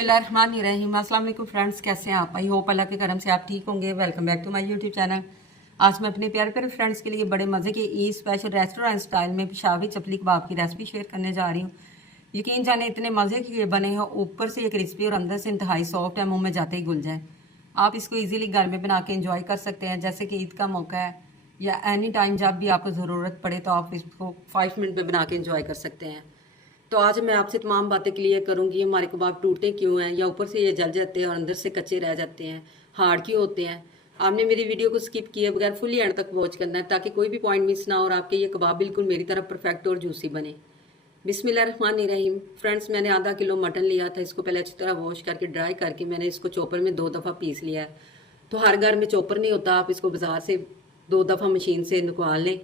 बिस्मिल्लाहिर्रहमानिर्रहीम। अस्सलाम वालेकुम फ्रेंड्स, कैसे हैं आप? आई होप अल्लाह के करम से आप ठीक होंगे। Welcome back to my YouTube channel. आज मैं अपने प्यारे प्यारे फ्रेंड्स के लिए बड़े मज़े के ईद स्पेशल रेस्टोरेंट स्टाइल में पेशावरी चपली कबाब की रेसिपी शेयर करने जा रही हूँ। यकीन जाने इतने मज़े के बने हैं, ऊपर से ये क्रिस्पी और अंदर से इंतहाई सॉफ्ट है, मुँह में जाते ही घुल जाए। आप इसको ईजिली घर में बना के इंजॉय कर सकते हैं। जैसे कि ईद का मौका है या एनी टाइम जब भी आपको ज़रूरत पड़े तो आप इसको 5 मिनट में बना के इंजॉय कर सकते हैं। तो आज मैं आपसे तमाम बातें क्लियर करूंगी। हमारे कबाब टूटते क्यों हैं या ऊपर से ये जल जाते हैं और अंदर से कच्चे रह जाते हैं, हार्ड क्यों होते हैं। आपने मेरी वीडियो को स्किप किए बगैर फुली एंड तक वॉच करना है ताकि कोई भी पॉइंट मिस ना हो और आपके ये कबाब बिल्कुल मेरी तरह परफेक्ट और जूसी बने। बिस्मिल्लाहिर्रहमानिर्रहीम। फ्रेंड्स, मैंने आधा किलो मटन लिया था। इसको पहले अच्छी तरह वॉश करके ड्राई करके मैंने इसको चॉपर में 2 दफ़ा पीस लिया है। तो हर घर में चॉपर नहीं होता, आप इसको बाज़ार से 2 दफ़ा मशीन से निकाल लें।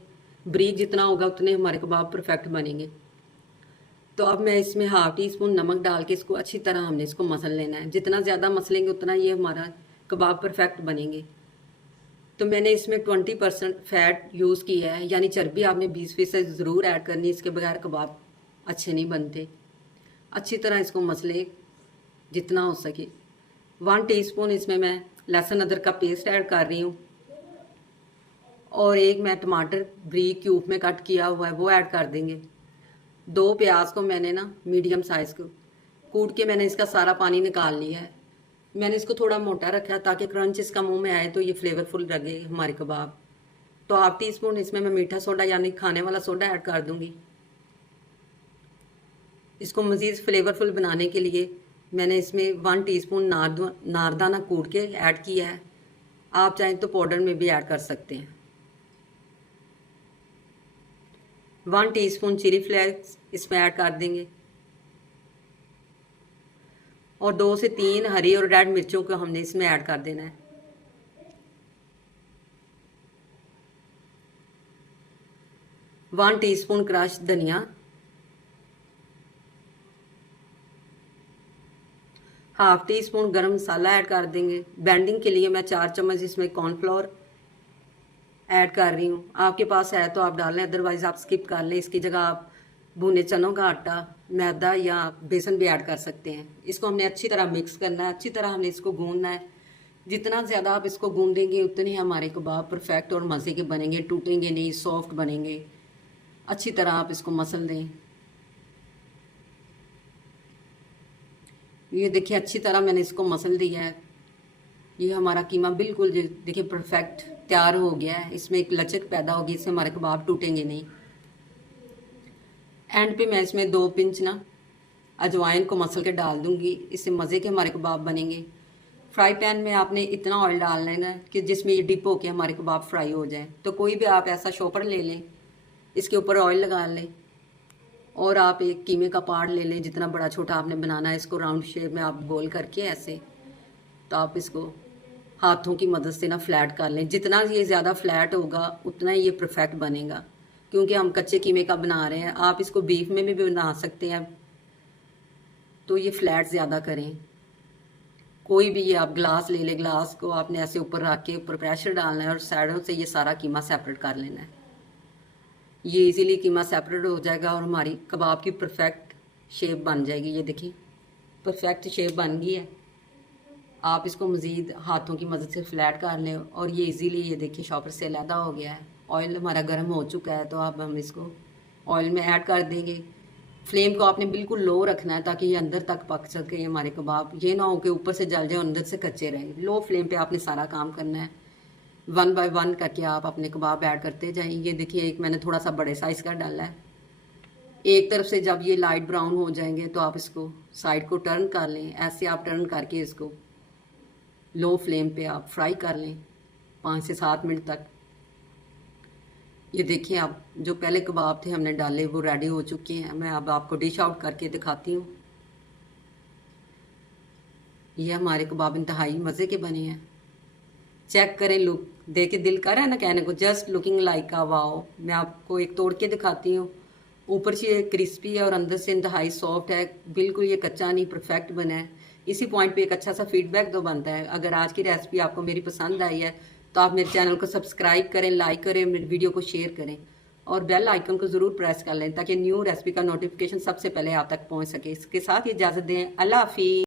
ब्रीक जितना होगा उतने हमारे कबाब परफेक्ट बनेंगे। तो अब मैं इसमें हाफ टी स्पून नमक डाल के इसको अच्छी तरह हमने इसको मसल लेना है। जितना ज़्यादा मसलेंगे उतना ये हमारा कबाब परफेक्ट बनेंगे। तो मैंने इसमें 20% फैट यूज़ किया है, यानी चर्बी आपने 20% ज़रूर ऐड करनी, इसके बगैर कबाब अच्छे नहीं बनते। अच्छी तरह इसको मसले जितना हो सके। 1 टीस्पून इसमें मैं लहसुन अदरक का पेस्ट ऐड कर रही हूँ और एक मैं टमाटर ब्रीक क्यूब में कट किया हुआ है वो ऐड कर देंगे। 2 प्याज को मैंने ना मीडियम साइज़ को कूट के मैंने इसका सारा पानी निकाल लिया है। मैंने इसको थोड़ा मोटा रखा है ताकि क्रंच इसका मुंह में आए तो ये फ्लेवरफुल लगे हमारे कबाब। तो हाफ टी स्पून इसमें मैं मीठा सोडा यानी खाने वाला सोडा ऐड कर दूंगी। इसको मज़ीद फ्लेवरफुल बनाने के लिए मैंने इसमें 1 टीस्पून नारदाना कूट के ऐड किया है। आप चाहें तो पाउडर में भी ऐड कर सकते हैं। 1 टीस्पून चिली फ्लेक्स इसमें ऐड कर देंगे और 2 से 3 हरी और रेड मिर्चों को हमने इसमें ऐड कर देना है। वन टीस्पून क्रश धनिया, हाफ टी स्पून गरम मसाला ऐड कर देंगे। बैंडिंग के लिए मैं 4 चम्मच इसमें कॉर्नफ्लोर ऐड कर रही हूँ। आपके पास है तो आप डाल लें, अदरवाइज़ आप स्किप कर लें। इसकी जगह आप भुने चनों का आटा, मैदा या बेसन भी ऐड कर सकते हैं। इसको हमने अच्छी तरह मिक्स करना है, अच्छी तरह हमने इसको गूंदना है। जितना ज़्यादा आप इसको गूंदेंगे उतने ही हमारे कबाब परफेक्ट और मज़े के बनेंगे, टूटेंगे नहीं, सॉफ्ट बनेंगे। अच्छी तरह आप इसको मसल दें। ये देखिए अच्छी तरह मैंने इसको मसल दिया है। ये हमारा कीमा बिल्कुल देखिए परफेक्ट तैयार हो गया है। इसमें एक लचक पैदा होगी, इससे हमारे कबाब टूटेंगे नहीं। एंड पे मैं इसमें 2 पिंच ना अजवाइन को मसल के डाल दूंगी, इससे मज़े के हमारे कबाब बनेंगे। फ्राई पैन में आपने इतना ऑयल डाल लेना है कि जिसमें ये डिप होके हमारे कबाब फ्राई हो जाए। तो कोई भी आप ऐसा शॉपर ले लें, इसके ऊपर ऑयल लगा लें और आप एक कीमे का पार्ट ले लें। जितना बड़ा छोटा आपने बनाना है, इसको राउंड शेप में आप गोल करके ऐसे, तो आप इसको हाथों की मदद से ना फ्लैट कर लें। जितना ये ज़्यादा फ्लैट होगा उतना ही ये परफेक्ट बनेगा, क्योंकि हम कच्चे कीमे का बना रहे हैं। आप इसको बीफ में भी बना सकते हैं, तो ये फ्लैट ज़्यादा करें। कोई भी ये आप ग्लास ले लें, ग्लास को आपने ऐसे ऊपर रख के ऊपर प्रेशर डालना है और साइडों से ये सारा कीमा सेपरेट कर लेना है। ये इजीली कीमा सेपरेट हो जाएगा और हमारी कबाब की परफेक्ट शेप बन जाएगी। ये देखिए परफेक्ट शेप बन गई है। आप इसको मज़ीद हाथों की मदद से फ्लैट कर लें और ये इजीली ये देखिए शॉपर से अलहदा हो गया है। ऑयल हमारा गर्म हो चुका है, तो अब हम इसको ऑयल में ऐड कर देंगे। फ्लेम को आपने बिल्कुल लो रखना है ताकि ये अंदर तक पक सके हमारे कबाब। ये ना हो कि ऊपर से जल जाए और अंदर से कच्चे रहें। लो फ्लेम पे आपने सारा काम करना है। 1 बाय 1 करके आप अपने कबाब ऐड करते जाएं। ये देखिए एक मैंने थोड़ा सा बड़े साइज़ का डाला है। एक तरफ से जब ये लाइट ब्राउन हो जाएंगे तो आप इसको साइड को टर्न कर लें। ऐसे आप टर्न करके इसको लो फ्लेम पे आप फ्राई कर लें 5 से 7 मिनट तक। ये देखिए आप जो पहले कबाब थे हमने डाले वो रेडी हो चुके हैं। मैं अब आपको डिश आउट करके दिखाती हूँ। ये हमारे कबाब इंतहाई मज़े के बने हैं। चेक करें, लुक देख के दिल कर रहा है ना कहने को, just looking like a wow. मैं आपको एक तोड़ के दिखाती हूँ। ऊपर से ये क्रिस्पी है और अंदर से इंतहाई सॉफ्ट है, बिल्कुल ये कच्चा नहीं, परफेक्ट बना है। इसी पॉइंट पे एक अच्छा सा फीडबैक तो बनता है। अगर आज की रेसिपी आपको मेरी पसंद आई है तो आप मेरे चैनल को सब्सक्राइब करें, लाइक करें, मेरे वीडियो को शेयर करें और बेल आइकन को ज़रूर प्रेस कर लें ताकि न्यू रेसिपी का नोटिफिकेशन सबसे पहले आप तक पहुँच सके। इसके साथ ही इजाज़त दें। अल्लाह हाफिज़।